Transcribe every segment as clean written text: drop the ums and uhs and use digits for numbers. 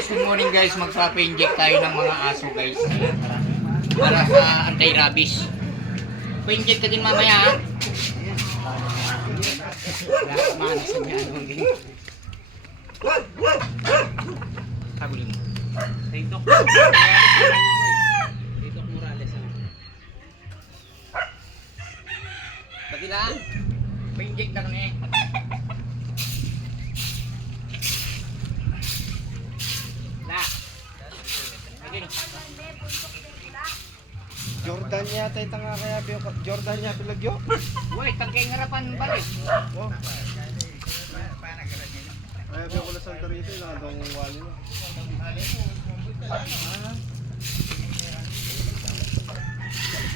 guys, good morning guys. Magpapa-inject tayo ng mga aso guys. Para sa anti-rabies. Pa-inject ka din mamaya ha. Wala ka manasan niya. Habulin mo. Rito Morales. Dati lang. Pa-inject na kami. Jordan yata ito nga kaya Jordan niya pilagyo. Uy, tagkay ngarapan balik. Oh. Ay, biyo ko na Santa Rita, nakadong wali na.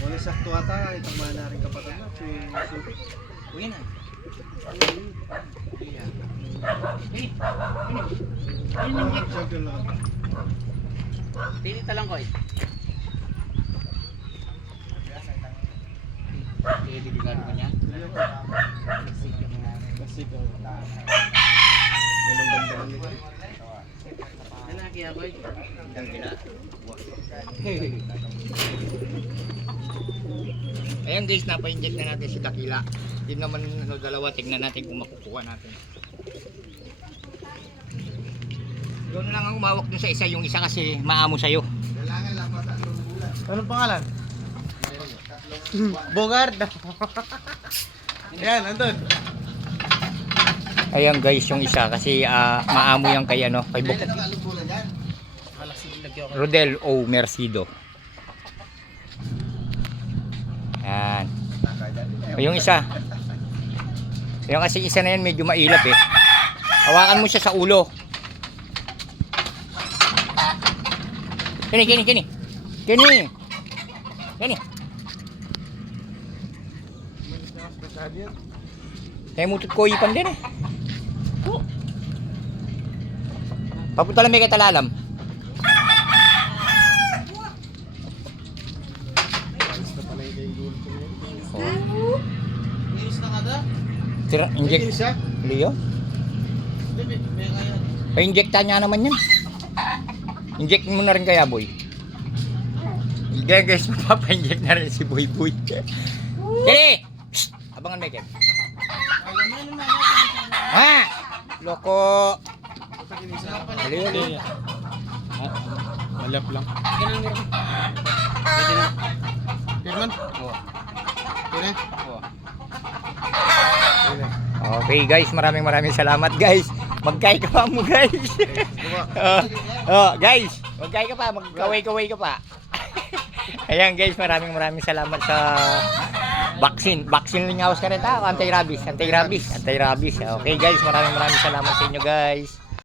Wala sakto ata, itang mana rin kapatid na. Uy na. Champion lang. Tinita lang ko eh. Bibigyan ko niya. Kasi ko. Naman dandanan nito. Lalaki ako eh. Ayan guys, napa-inject na natin si Dakila. Yun naman dalawa, tignan natin kung makukuha natin. Doon lang ang umawak dun sa isa, yung isa kasi maamo sa'yo. Anong pangalan? Bogard. Ayan, andun. Ayan guys, yung isa kasi maamo yan kay ano, kay Bukit. Rodel O. Mercido. Ayan. Yung isa. Yung kasi isa na yan medyo mailap eh. Hawakan mo siya sa ulo. Kini. Kaya mutot ko ipan din eh. Papunta lang may katalalam. Tira, inject. Leo? Pa-injecta niya naman yan. Inject mo na rin kaya boy. Hindi guys, mapapa-inject na rin si Boy Boy. Kini! Abangan mo ikin. Ha! Loko! Leo. Malap lang. Pirman? Oo. Pira? Oo. Okay guys, maraming salamat guys. Magkay ka pa mo guys. Guys, magkay ka pa, magkaway-kaway ka pa. Ayan guys, maraming salamat sa vaccine. Vaccine lingawas ka rin ta, anti-rabies. Okay guys, maraming salamat sa inyo guys.